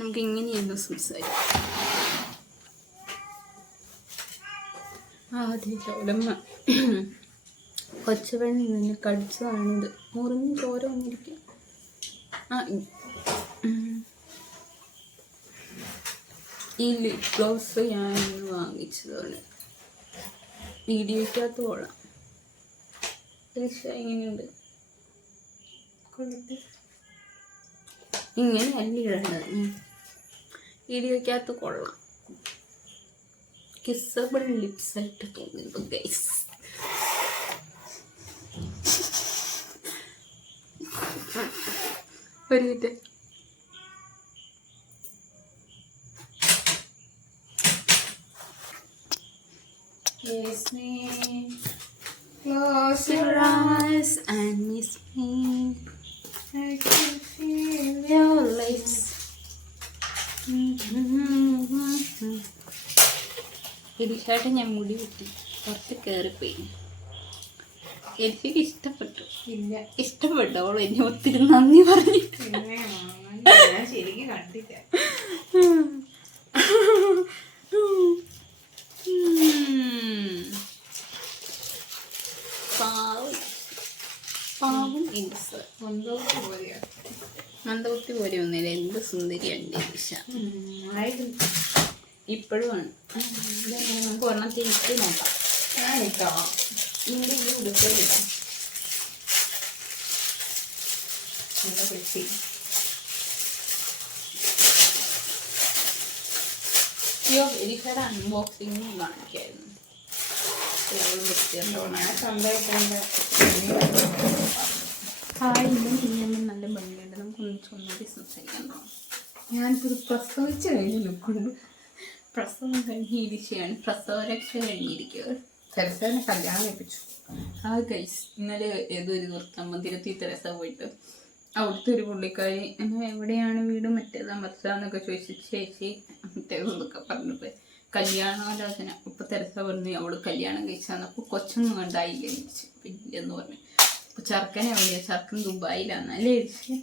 നമുക്ക് ഇങ്ങനെയൊന്ന് സംസാരിക്കാം. ആദ്യം ചോലമ്മ കൊച്ചുപെണ്ണി തന്നെ കടിച്ചതാണിത്. മുറിഞ്ഞ് ചോര വന്നിരിക്കും. ഈ ലിപ് ഗ്ലോസ് ഞാൻ വാങ്ങിച്ചതാണ്. വീഡിയോയ്ക്കകത്ത് കൊള്ളാം. എങ്ങനെയുണ്ട്? ഇങ്ങനെ അല്ല ഇടേണ്ടത്. വീഡിയോയ്ക്കകത്ത് കൊള്ളാം. കിസ്സബിൾ ലിപ്സ് ആയിട്ട് തോന്നുന്നു ഗൈസ്. ഒരു minute. Kiss me, close your eyes and miss me. I can feel your lips. ഇതിലായിട്ട് ഞാൻ മുടി വെട്ടി കുറച്ച് കയറിപ്പോയി. എനിക്ക് ഇഷ്ടപ്പെട്ടു. ഇല്ല, ഇഷ്ടപ്പെട്ടവൾ എന്നെ ഒത്തിരി നന്ദി പറഞ്ഞു. ശരിക്കും കണ്ടില്ല. പാവം മന്ദബുദ്ധി പോലെ ഒന്നില്ല, എന്ത് സുന്ദരിയാണ് ദിശ. ഇപ്പോഴും ആണ്. നമുക്ക് ഒരെണ്ണത്തിൽ ഇട്ട് നോക്കാം. ഞാനിട്ടോ ഇതിൻ്റെ ഈ ഉടുപ്പിലിടാം. അയ്യോ എലിക്കട അൺബോക്സിങ്ങും കാണിക്കായിരുന്നു. ഇന്നും ചെയ്യുമ്പോൾ നല്ല ഭംഗിയുണ്ട്. നമുക്കൊന്നിച്ചൊന്നുകൂടി സംസാരിക്കാൻ തോന്നും. ഞാനിപ്പോൾ പ്രസവിച്ച് കഴിഞ്ഞ് നിൽക്കുന്നു. പ്രസവം കഴിഞ്ഞിരിക്കുകയാണ്. പ്രസവരക്ഷ കഴിഞ്ഞിരിക്കുക. തെരസേനെ കല്യാണം കഴിപ്പിച്ചു. ആ ഗൈസ് ഇന്നലെ ഏതൊരു നൃത്തമന്ദിരത്തിൽ തെരസ പോയിട്ട് അവിടുത്തെ ഒരു പുള്ളിക്കാരി എന്നെ എവിടെയാണ് വീട് മറ്റേതാ മറ്റേതാന്നൊക്കെ ചോദിച്ചു. ചേച്ചി മറ്റേതെന്നൊക്കെ പറഞ്ഞിട്ട് കല്യാണാലോചന. ഇപ്പം തെരസ പറഞ്ഞു അവള് കല്യാണം കഴിച്ചാന്ന്. അപ്പോൾ കൊച്ചൊന്നും കണ്ടായില്ല ചോദിച്ചു. പിന്നെന്ന് പറഞ്ഞു അപ്പോൾ ചെറുക്കനെ എവിടെയാ? ചെറുക്കൻ ദുബായിലാണ് അല്ലേ ചോദിച്ചു.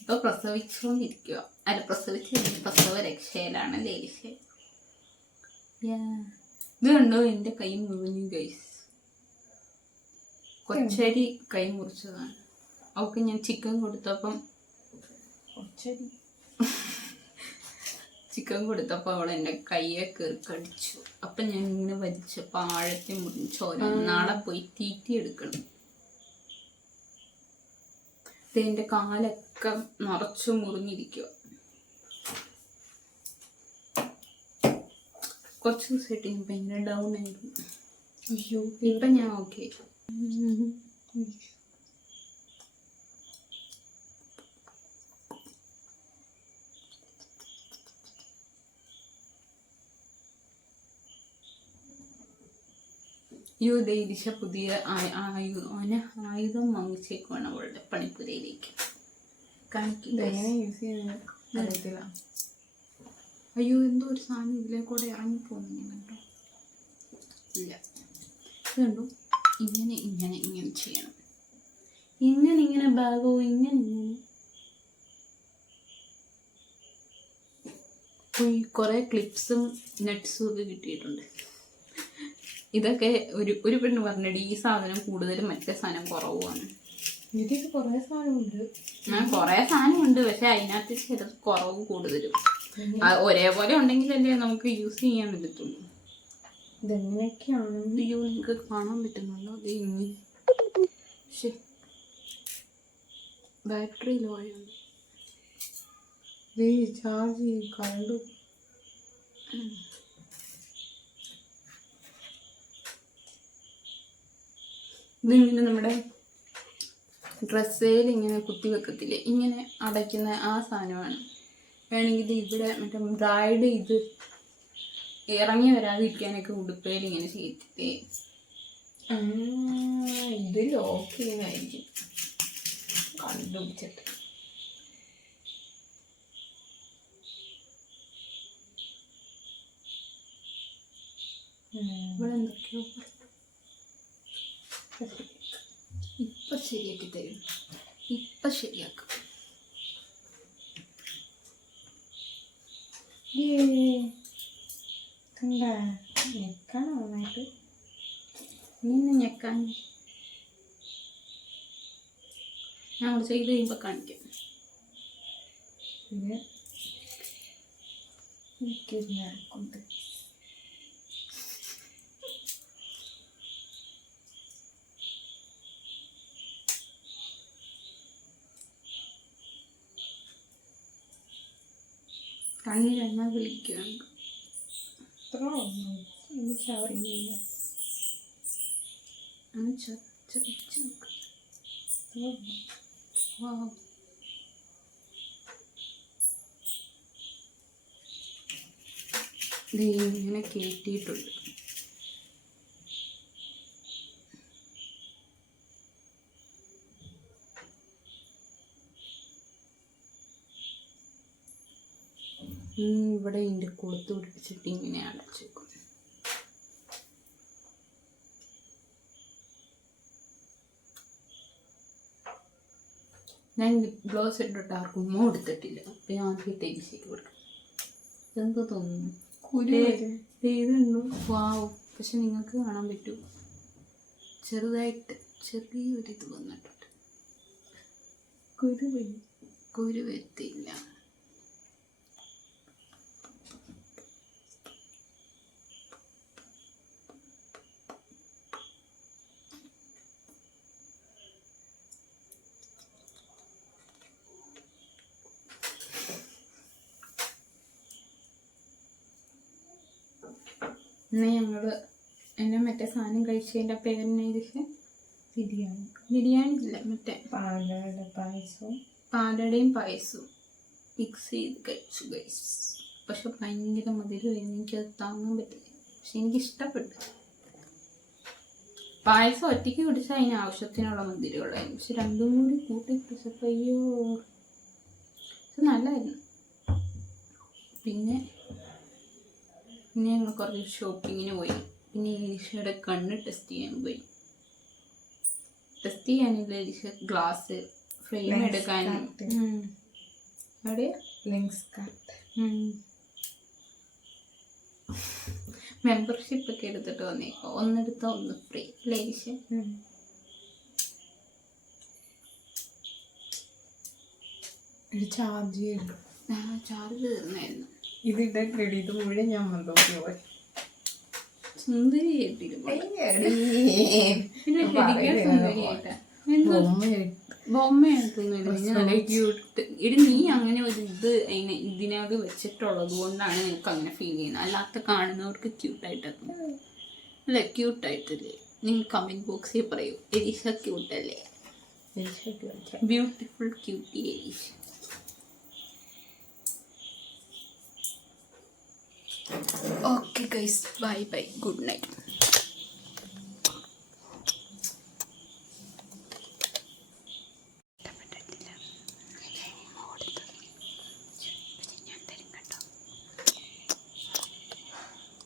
ഇപ്പൊ പ്രസവിച്ചുകൊണ്ടിരിക്കുക. അല്ല പ്രസവ രക്ഷയിലാണ് ലേശ. ഇത് കണ്ടോ എൻ്റെ കൈ മുറിഞ്ഞു ഗൈസ്. കൊച്ചരി കൈ മുറിച്ചതാണ്. അവൾക്ക് ഞാൻ ചിക്കൻ കൊടുത്തപ്പം അവൾ എൻ്റെ കയ്യെ കയറി കടിച്ചു. അപ്പം ഞാൻ ഇങ്ങനെ വലിച്ചപ്പോൾ ആഴത്തിൽ മുറിച്ചോല. നാളെ പോയി തീറ്റി എടുക്കണം. എൻ്റെ കാലൊക്കെ നിറച്ചു മുറിഞ്ഞിരിക്കുക. കുറച്ച് ദിവസമായിട്ട് ഞാൻ ഭയങ്കര ഡൗൺ ആയിരുന്നു. അയ്യോ ഇപ്പം ഞാൻ ഓക്കെ. ദിശ പുതിയ ആയുധം വാങ്ങിച്ചേക്കുവാണ് അവളുടെ പണിപ്പുരയിലേക്ക്. അറിയത്തില്ല. അയ്യോ എന്തോ ഒരു സാധനം ഇതിലേക്കൂടെ ഇറങ്ങിപ്പോന്നു ഞാൻ കണ്ടോ. ഇല്ല ഇത് കണ്ടോ. ഇങ്ങനെ ചെയ്യണം. ഇങ്ങനെ ഭാഗവും ഇങ്ങനെ കുറേ ക്ലിപ്സും നട്ട്സും ഒക്കെ കിട്ടിയിട്ടുണ്ട്. ഇതൊക്കെ ഒരു പെണ്ണ് പറഞ്ഞിട്ട് ഈ സാധനം കൂടുതലും മറ്റേ സാധനം കുറവുമാണ്. ഇതിൽ കുറേ സാധനമുണ്ട്. കുറേ സാധനമുണ്ട്, പക്ഷെ അതിനകത്ത് ചില കുറവ് കൂടുതലും. ഒരേപോലെ ഉണ്ടെങ്കിലല്ലേ നമുക്ക് യൂസ് ചെയ്യാൻ പറ്റത്തുള്ളൂ. ഇതെങ്ങനെയൊക്കെയാണ് അയ്യോ നിങ്ങൾക്ക് കാണാൻ പറ്റുന്നുണ്ടോ? അത് ഇങ്ങനെ ബാറ്ററി ലോ ആയുണ്ട്. ചാർജ് കണ്ടു. ഇതിങ്ങനെ നമ്മുടെ ഡ്രസ്സേൽ ഇങ്ങനെ കുത്തി വെക്കത്തില്ലേ, ഇങ്ങനെ അടയ്ക്കുന്ന ആ സാധനമാണ്. വേണമെങ്കിൽ ഇത് ഇവിടെ മറ്റേ ബ്രൈഡ് ഇത് ഇറങ്ങി വരാതിരിക്കാനൊക്കെ ഉടുപ്പയിൽ ഇങ്ങനെ ചെയ്തിട്ടേ. ഇത് ലോക്ക് ചെയ്യുന്നതായിരിക്കും കണ്ടുപിടിച്ചിട്ട്. ഇവിടെ എന്തൊക്കെയോ ഇപ്പം ശരിയാക്കി തരും. ഇപ്പം ശരിയാക്കും. ഞെക്കാണോ നന്നായിട്ട്? ഇങ്ങനെ ഞെക്കാൻ ഞങ്ങൾ ചെയ്ത് കഴിയുമ്പോൾ കാണിക്കാം. ഇത് കൊണ്ട് കണ്ണിലെണ്ണ വിളിക്കുകയാണ്. എനിക്കറിയില്ല. ഇങ്ങനെ കേട്ടിട്ടുണ്ട്. ഇവിടെ ഇതിൻ്റെ കൊളുത്ത് പിടിപ്പിച്ചിട്ട് ഇങ്ങനെ അടച്ചേക്കും. ഞാൻ ഗ്ലോസ് ഇട്ടിട്ട് ആർക്കും ഉമ്മ കൊടുത്തിട്ടില്ല. അപ്പം ഞാൻ ആദ്യത്തേക്ക് ശരി കൊടുക്കാം. എന്തോ തോന്നുന്നു ഇതുണ്ടോ? വാവ്. പക്ഷെ നിങ്ങൾക്ക് കാണാൻ പറ്റുമോ? ചെറുതായിട്ട് ചെറിയൊരിത് വന്നിട്ടുണ്ട്. കുരു വരുത്തില്ല. ഇന്ന് ഞങ്ങള് എന്നെ മറ്റേ സാധനം കഴിച്ചതിൻ്റെ പേരെന്നെ ഇതിക്ക് ബിരിയാണി ഇല്ല, മറ്റേ പാലടയും പായസവും മിക്സ് ചെയ്ത് കഴിച്ചു ഗൈസ്. പക്ഷെ ഭയങ്കര മധുരമായിരുന്നു, എനിക്കത് താങ്ങാൻ പറ്റില്ല. പക്ഷെ എനിക്കിഷ്ടപ്പെട്ടു. പായസം ഒറ്റയ്ക്ക് കുടിച്ചാൽ അതിന് ആവശ്യത്തിനുള്ള മധുരമുള്ളായിരുന്നു. പക്ഷെ രണ്ടും കൂടി കൂട്ടി കുടിച്ചപ്പോൾ അയ്യോ ഇത് നല്ലതായിരുന്നു. പിന്നെ ഞങ്ങൾ കുറച്ച് ഷോപ്പിങ്ങിന് പോയി. പിന്നെ ഈശയുടെ കണ്ണ് ടെസ്റ്റ് ചെയ്യാൻ പോയി. ടെസ്റ്റ് ചെയ്യാനില്ല, ഈശ ഗ്ലാസ് ഫ്രെയിം എടുക്കാൻ. അവിടെ മെമ്പർഷിപ്പ് ഒക്കെ എടുത്തിട്ട് വന്നേക്കോ. ഒന്നെടുത്ത ഒന്ന് ഫ്രീ അല്ലേ ഈശ? ചാർജ് തീർന്നായിരുന്നു. ഇതിന്റെ ക്രെഡിറ്റ് മുഴുവൻ ഞാൻ മന്തോക്കി പോയി. സുന്ദരി ബൊമ്മയായിട്ടൊന്നുമില്ല. ക്യൂട്ട്. ഇടി നീ അങ്ങനെ ഒരു ഇതിനോട് വെച്ചിട്ടുള്ളത് കൊണ്ടാണ് നിനക്ക് അങ്ങനെ ഫീൽ ചെയ്യുന്നത്. അല്ലാത്ത കാണുന്നവർക്ക് ക്യൂട്ടായിട്ടൊന്നും അല്ല, ക്യൂട്ടായിട്ടില്ലേ? നിങ്ങൾ കമന്റ് ബോക്സിൽ പറയൂ, എലീഷ ക്യൂട്ടല്ലേ? Beautiful cutie Elisha. Okay guys, bye bye, good night.